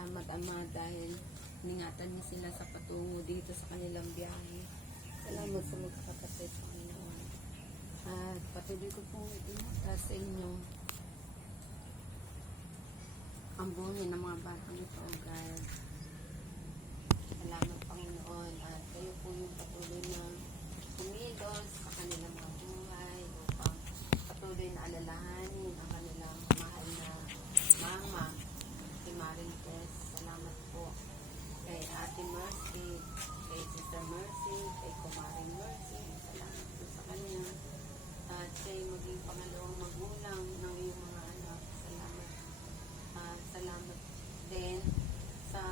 salamat Ama dahil ningatan niyo sila sa patungo dito sa kanilang biyahe. Salamat sa magkakapatid, Panginoon. At patuloy ko pong inutas sa inyo ang buhay ng mga batang ito, O God. Salamat, Panginoon. At kayo po yung patuloy na kumilos sa kanilang mga buhay upang patuloy na alalahanin ang kanilang mahal na mama, si Marintes. Salamat po kay Ate Mercy, kay Sister Mercy, kay Kumaring Mercy. Salamat po sa kanya. At kay maging pangalawang magulang ng iyong mga anak. Salamat. Salamat din sa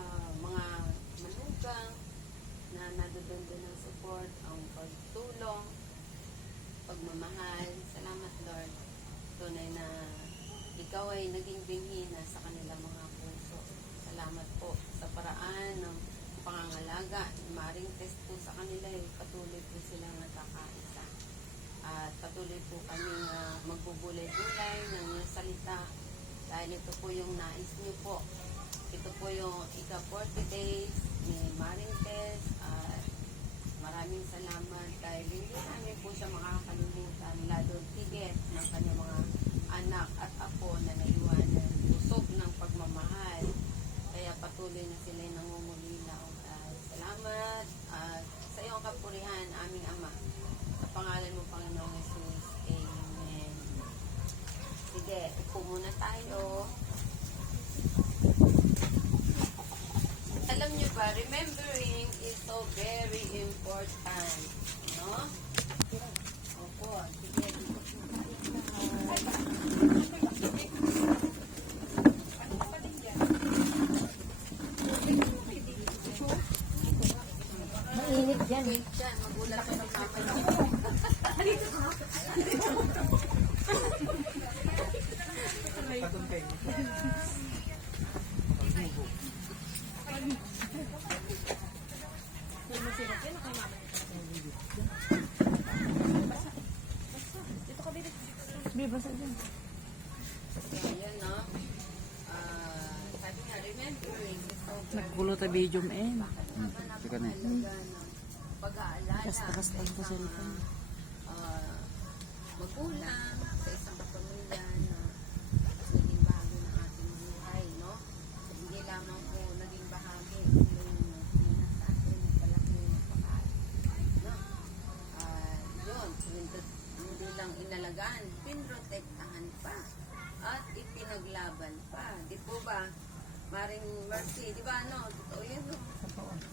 mga manugang na nadoon din ng support, ang pagtulong, pagmamahal. Salamat, Lord. Tunay na ikaw ay naging binhina sa kanilang mga puso. Salamat po sa paraan ng pangangalaga. Maring test po sa kanila, patuloy po silang nagkakaisa. At patuloy po kami magbubulay-bulay ng iyong salita. Dahil ito po yung nais niyo po. Ito po yung ika-40 days ni Maring Tess. At maraming salamat dahil hindi namin po siya makakalimutan. Lalo tigit ng kanyang mga anak at apo na naiwanan. Usog ng pagmamahal. Kaya patuloy na sila nangungulila. Salamat at sa iyong kapurihan, aming Ama. Sa pangalan mo, Panginoong Jesus. Amen. Sige, upo muna tayo. Alam niyo ba, remembering is so very important. No? Opo, sige. Mainit yan. Magulat ka ng kapal. Bibasa dyan. Ayan, no? Sabi nga, remembering is so very Nagpulo ta video mo eh. Teka na. Pag-aalala Kasta-kasta ang cellphone. Magulang sa isang kapamilya na naging bahagi ng ating buhay, no? So, hindi lamang po naging bahagi, sila yung nagpina sa atin, nagpalaki yung pag-aalala, no? Yun, hindi lang inalagaan, pinrotektahan pa at ipinaglaban pa. Di po ba? Maring Mercy, di ba, no? Totoo yun, no?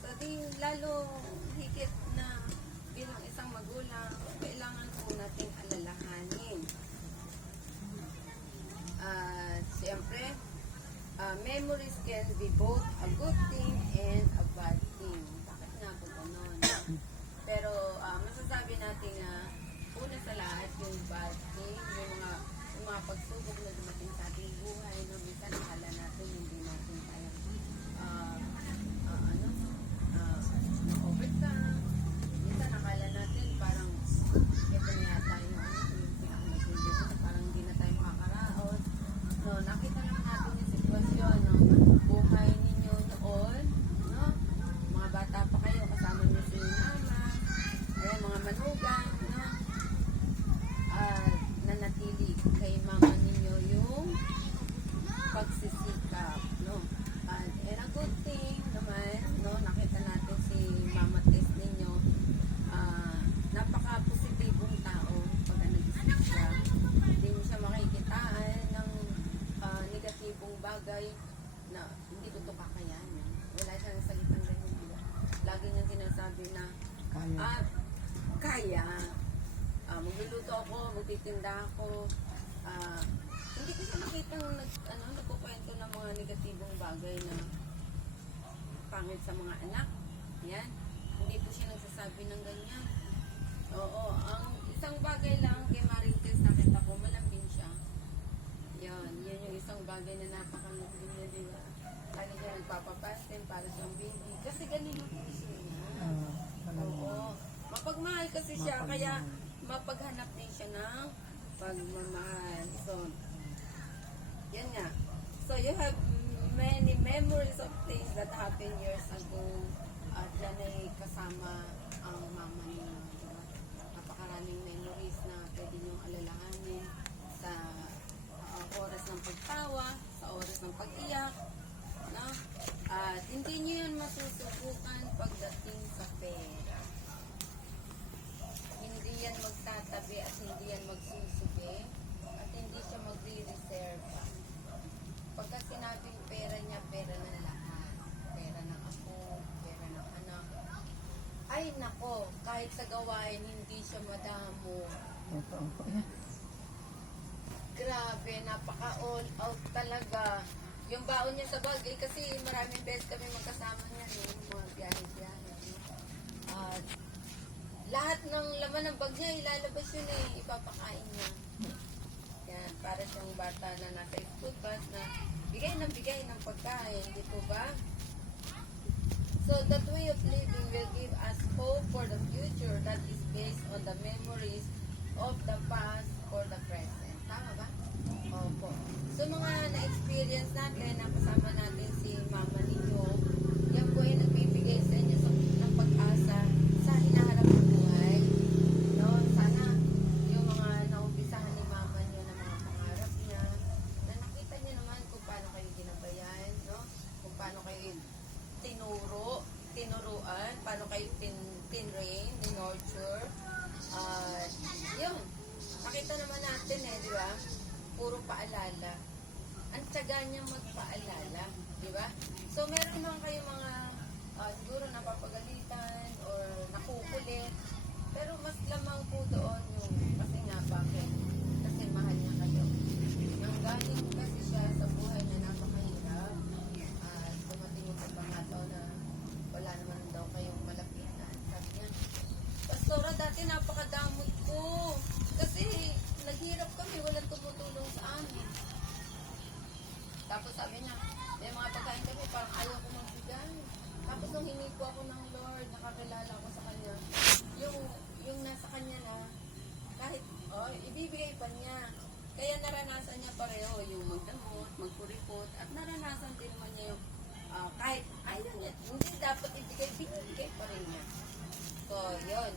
So, di lalo higit na bilang isang magulang, kailangan po nating alalahanin. Siyempre, memories can be both a good thing and a bad thing. Bakit nga po ganon? Pero, masasabi natin na una sa lahat yung bad thing, yung mga pagsubok na dumating sa ating buhay, no? Minsan akala natin hindi natin kaya overcome. Minsan akala natin parang ito na yata yung parang hindi na tayo makakaraos. No, nakita lang natin yung sitwasyon, no? Buhay ninyo noon, no? Mga bata pa kayo, kasama niyo si mama, ayan, mga manugang, no? Nanatili kay mama ninyo yung pagsisikap, no? And a good thing naman, no? Nakita natin si Mama Tess ninyo, napaka-positibong tao pag nag-isip siya. Hindi mo siya makikitaan ng negatibong bagay na hindi ko ito kakayanin. Wala siyang salitang ganyan. Lagi niyang sinasabi na, kaya. Magluluto ako, magtitinda ako. Hindi ko siya nakitang nagkukwento ng mga negatibong bagay na pangit sa mga anak. Yan. Hindi po siya nagsasabi ng ganyan. Oo. Ang isang bagay lang kay Maring Tess, nakita ko, malambing siya. Yan. Yan yung isang bagay na napakalambing niya, di ba? Kaya siya nagpapapastin para siyang baby. Kasi ganito po siya. Oo. Mapagmahal kasi siya, kaya mapaghanap din siya ng pagmamahal. So, yan nga. So, you have many memories of 10 years ago, at yan ay kasama ang mama niyo. Diba? Napakaraming memories na pwede niyong alalahanin sa oras ng pagtawa, sa oras ng pag-iyak, no? At hindi niyo yun masusubukan pagdating sa pera. Hindi yan magtatabi at hindi yan magsusubi at hindi siya magre-reserve. Pagka sinabing pera niya, pera ng lahat. Pera ng apo, pera ng anak. Ay nako, kahit sa gawain, hindi siya madamo. Totoo po. Grabe, napaka-all out talaga. Yung baon niya sa bag, kasi maraming beses kami magkasama niya, mga biyahe-biyahe. At lahat ng laman ng bag niya, ilalabas yun ipapakain niya. Yan, para siyang bata na nasa school bus na bigay ng pagkain, di po ba? So that way of living will give us hope for the future that is based on the memories of the past or the present. Tama ba? Opo. So mga na-experience natin, nakasama natin si mama ninyo, yan po ay nagbibigay sa inyo ng pag-asa sa hinaharap ng buhay. No? Sana yung mga naumpisahan ni mama nyo na mga pangarap niya, na nakita niyo naman kung paano kayo ginabayan, no? Kung paano kayo tinuruan, paano kayo tinrain, nurture. Yun. Makita naman natin di ba? Puro paalala. Ang tiyaga niya magpaalala, di ba? So, meron naman kayo mga siguro napapagalitan or nakukulit. Pero mas lamang po doon yung kasi nga bakit? Kasi mahal niya kayo. Nang galing kasi siya sa buhay na napakahirap. Dumating yung pagkakataon na wala naman daw kayong malapitan. Sabi niya, Pastora, dati napakadamot ko. Kasi naghirap kami, walang tumutulong sa amin. Tapos sabi niya, may mga pagkain kami, parang ayaw ko magbigay. Tapos nung hingi po ako ng Lord, nakakilala ko sa Kanya, yung nasa Kanya na, kahit, ibibigay pa niya. Kaya naranasan niya pareho yung magdamot, magpuripot, at naranasan din naman niya yung, kahit ayaw niya, hindi dapat ibigay, binibigay pa rin niya. So, yun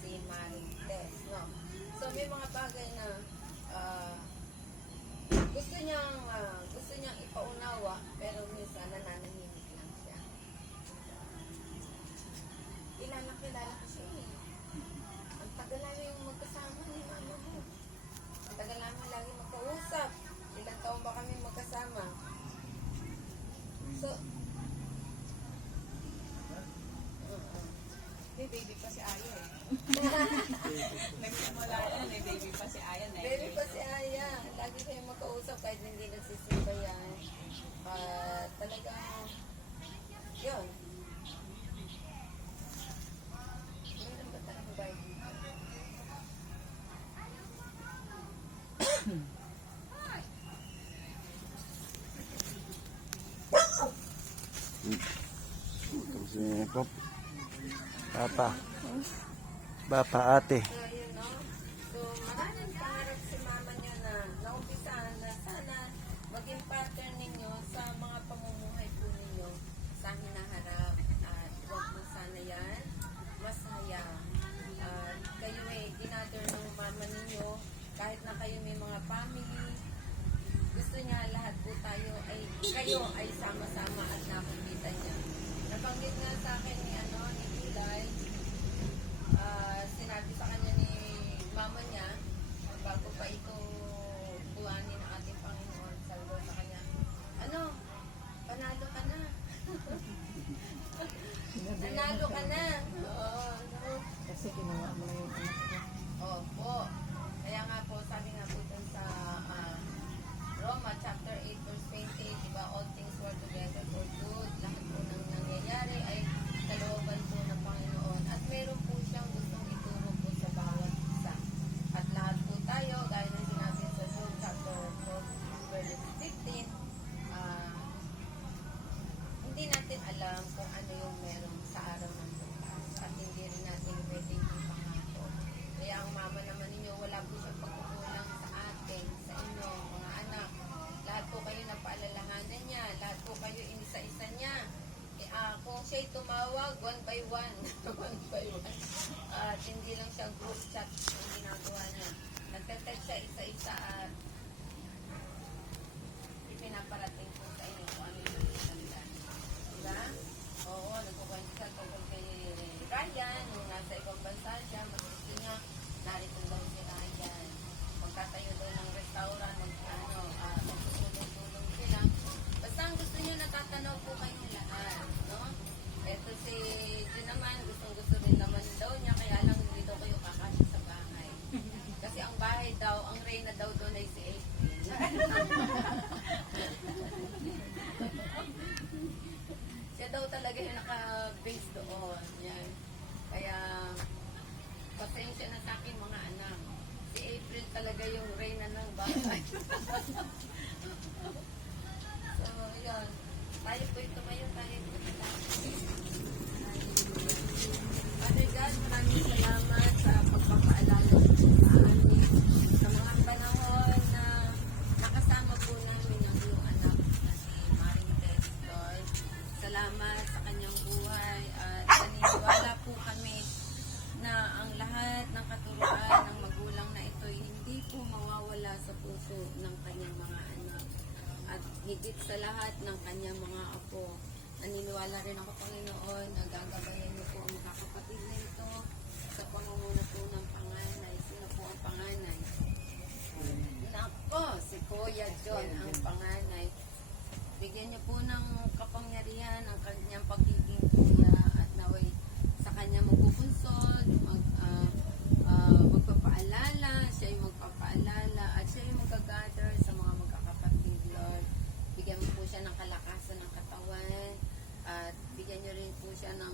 si Marites, no? So, may mga bagay na, gusto niyang ipaunawa, pero minsan nananahimik lang siya. Kilala ko siya Ang tagal namin yung magkasama ni mama mo. Ang tagal namin lagi magkausap. Ilang taon ba kami magkasama? So, May baby pa si Aya Nagsimula yan, may baby pa si Aya baby pa si Aya. Lagi kayo magkausap kahit hindi nagsisimba yan. Talagang, yun. Meron ba talagang Bible? Si Pop. Bapa, ate. So, yun, no? So, maraming pangarap si mama niyo na naumpisahan na sana maging partner ninyo sa mga pamumuhay po ninyo sa hinaharap. At huwag mo sana yan masaya. Kayo ginather ng mama ninyo, kahit na kayo may mga family, gusto niya lahat po kayo ay sama-sama at nakikita niya. Nabanggit nga sa akin ni July, sinabi sa kanya ni mama niya, bago pa ito buwanin ng ating Panginoon, sabi ko sa kanya, panalo ka na. Nanalo ka na. Oo. Kasi ginawa mo na yung anak ko. Opo. Kaya nga po, sabi nga po dun sa Roma chapter 8 verse 28, diba, all things work together for good. Lahat po ng nangyayari ay kalooban po ng Panginoon. At meron po siyang gustong ituro po sa bawat isa. At lahat po tayo, gaya ng sinabi sa Job chapter 4 verse 15, hindi natin alam kung ano yung meron sa araw ng bukas. At hindi rin natin pwedeng ipangako. Kaya ang mama naman ninyo, wala po siyang pagkukulang sa atin, sa inyo, mga anak. Lahat po kayo napaalalahanan niya. Lahat po kayo inisa-isa niya. tumawag one by one. One by one. At hindi lang siya group chat ang ginagawa niya. Nagte-text siya isa-isa at ipinaparating po sa inyo kung ano yung maganda. Diba? Oo, nagkukwento siya tungkol kay Ryan, yung nasa ibang bansa siya, mas gusto niya, narito daw si Ryan. Magtatayo daw ng restaurant, magtutulong-tulong sila. Basta ang gusto niya, natatanaw po kayong lahat, no? Eto si Jun naman, gustong-gusto rin naman daw niya, kaya lang hindi daw kayo kakasya sa bahay. Kasi ang bahay daw, ang reyna daw doon ay si April. Siya daw talaga yung naka-base doon. Yan. Kaya, pasensya na sa akin mga anak. Si April talaga yung reyna ng bahay. So, yun. Tayo po tumayo, tayo po Father God, maraming salamat sa pagpapaalala sa amin. Sa mga panahon na nakasama po namin ang iyong anak na si Maring Tess, Lord. Salamat sa kanyang buhay at naniniwala po kami na ang lahat ng katuruan ng magulang na ito hindi po mawawala sa puso ng kanyang mga anak. At higit sa lahat ng kanyang mga apo. Naniniwala rin ako, Panginoon, na gagabayan niyo po ang mga kapatid na ito sa pangunguna po ng panganay. Sino po ang panganay? Nako, si Kuya John ang panganay. Bigyan niyo po ng kapangyarihan ang kanyang pagiging kuya at naway sa kanya magpupunsod, magpapaalala, siya yung magpapaalala at siya yung magkagather sa mga magkakapatid, Lord. Bigyan mo po siya ng kalakasan ng katawan at bigyan niyo rin po siya ng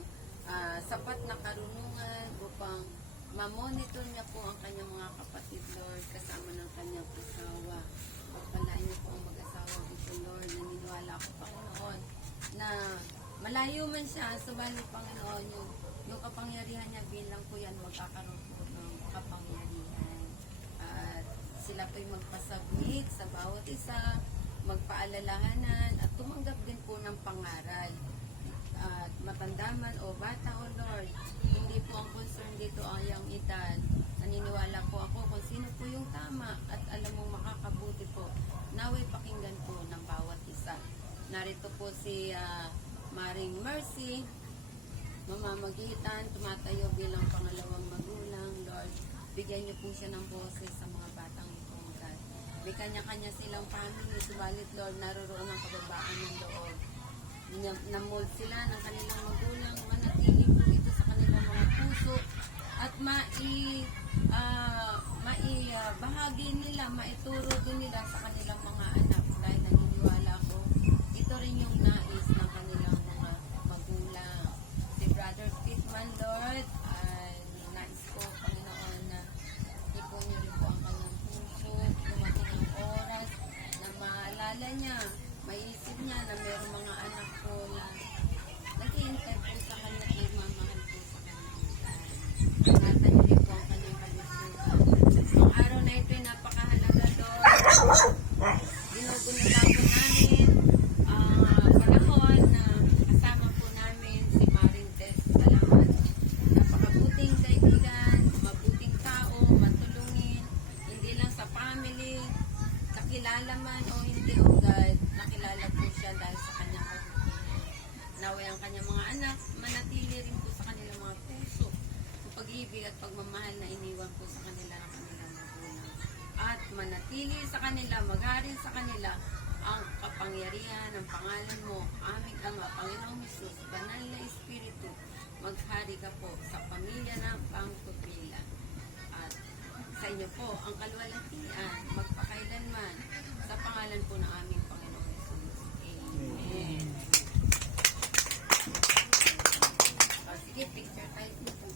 sapat na karunungan upang mamonitor niya po ang kanyang mga kapatid, Lord, kasama ng kanyang asawa. Pagpalaan niyo po ang mag-asawa ito, Lord. Naniniwala ako, Panginoon, na malayo man siya, subalit, Panginoon, yung kapangyarihan niya bilang po yan, magkakaroon po ng kapangyarihan. At sila po'y magpasubmit sa bawat isa, magpaalalahanan, at tumanggap din po ng pangaral. At matanda man o bata o Lord, hindi po ang concern dito ang iyang edad. Naniniwala po ako kung sino po yung tama at alam mong makakabuti po. Naway pakinggan po ng bawat isa. Narito po si Maring Mercy, mamamagitan, tumatayo bilang pangalawang magulang, Lord. Bigyan niyo po siya ng boses sa mga batang ito, God. May kanya-kanya silang family, subalit, Lord, naroroon ang kababaan ng loob. Namold sila ng kanilang magulang, manatili po ito sa kanilang mga puso at bahagi nila, maituro din nila sa kanilang mga anak dahil naniniwala ko ito rin yung nais ng kanilang mga magulang. Si Brother Pitman, Lord, ay nais ko, Panginoon, na ipon niyo rin po ang kanyang puso, dumating ang oras na maalala niya, maisip niya na mayroong mga anak ko na nag-iintay po sa kanya at nagmamahal po sa kanya. Ingatan niyo po ang kanyang kalusugan. Ang araw na ito ay napakahalaga, Lord. Ginugunita po namin panahon na kasama po namin si Maring Tess. Salamat. Napakabuting kaibigan, mabuting tao, matulungin, hindi lang sa family, kakilala man o hindi, o God, nakilala po siya dahil sa kanyang kabutihan. Naway ang kanyang mga anak, manatili rin po sa kanilang mga puso, ang pag-ibig at pagmamahal na iniwan po sa kanila ng kanilang magulang. At manatili sa kanila, mag-aral sa kanila ang kapangyarihan ng pangalan mo, aming Ama, Panginoong Hesus, Banal na Espiritu, maghari ka po sa pamilya ng pangtupila. At sa inyo po ang kalwalhatian, magpakailanman, sa pangalan po ng aming Panginoong Hesus. Amen. Sige, picture tayo dito.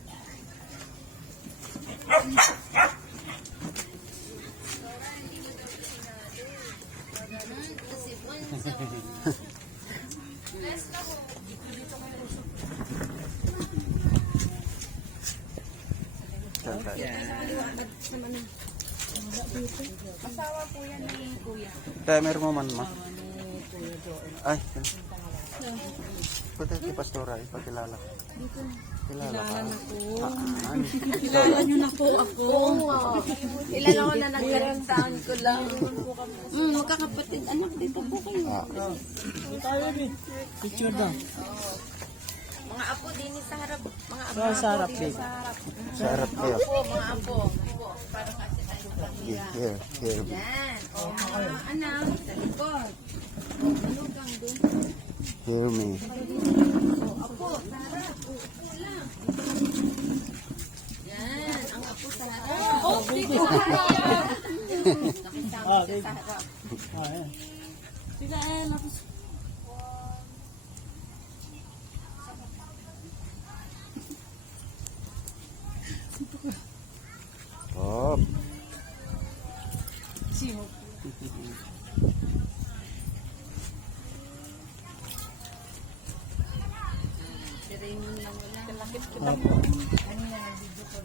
Kasi bunso. Asawa po yan ni Kuya. Timer mo man, ma. Ay, Pati kay Pastora, ipakilala. Kilala ka. Kilala niyo na po ako. Oo. Ilan ako na nag-sound ko lang. Magkakapatid. Anak, dito po kayo. Picture daw. Mga apo din sa harap. Mga apo. Sa harap, babe. Sa harap kayo. Opo, mga apo. Opo, para kasi tayo sa kanila. Here, here. Yan. O, mga anak, sa likod. O, malugang doon. Hear me. O, apo, sa harap. Upo lang. Yan, ang apo sa harap. Oh, dito sa harap. Nakisama siya sa harap. Sige, lapos. Oh, Sino? Si Raymond lang wala. Kalakit kita po.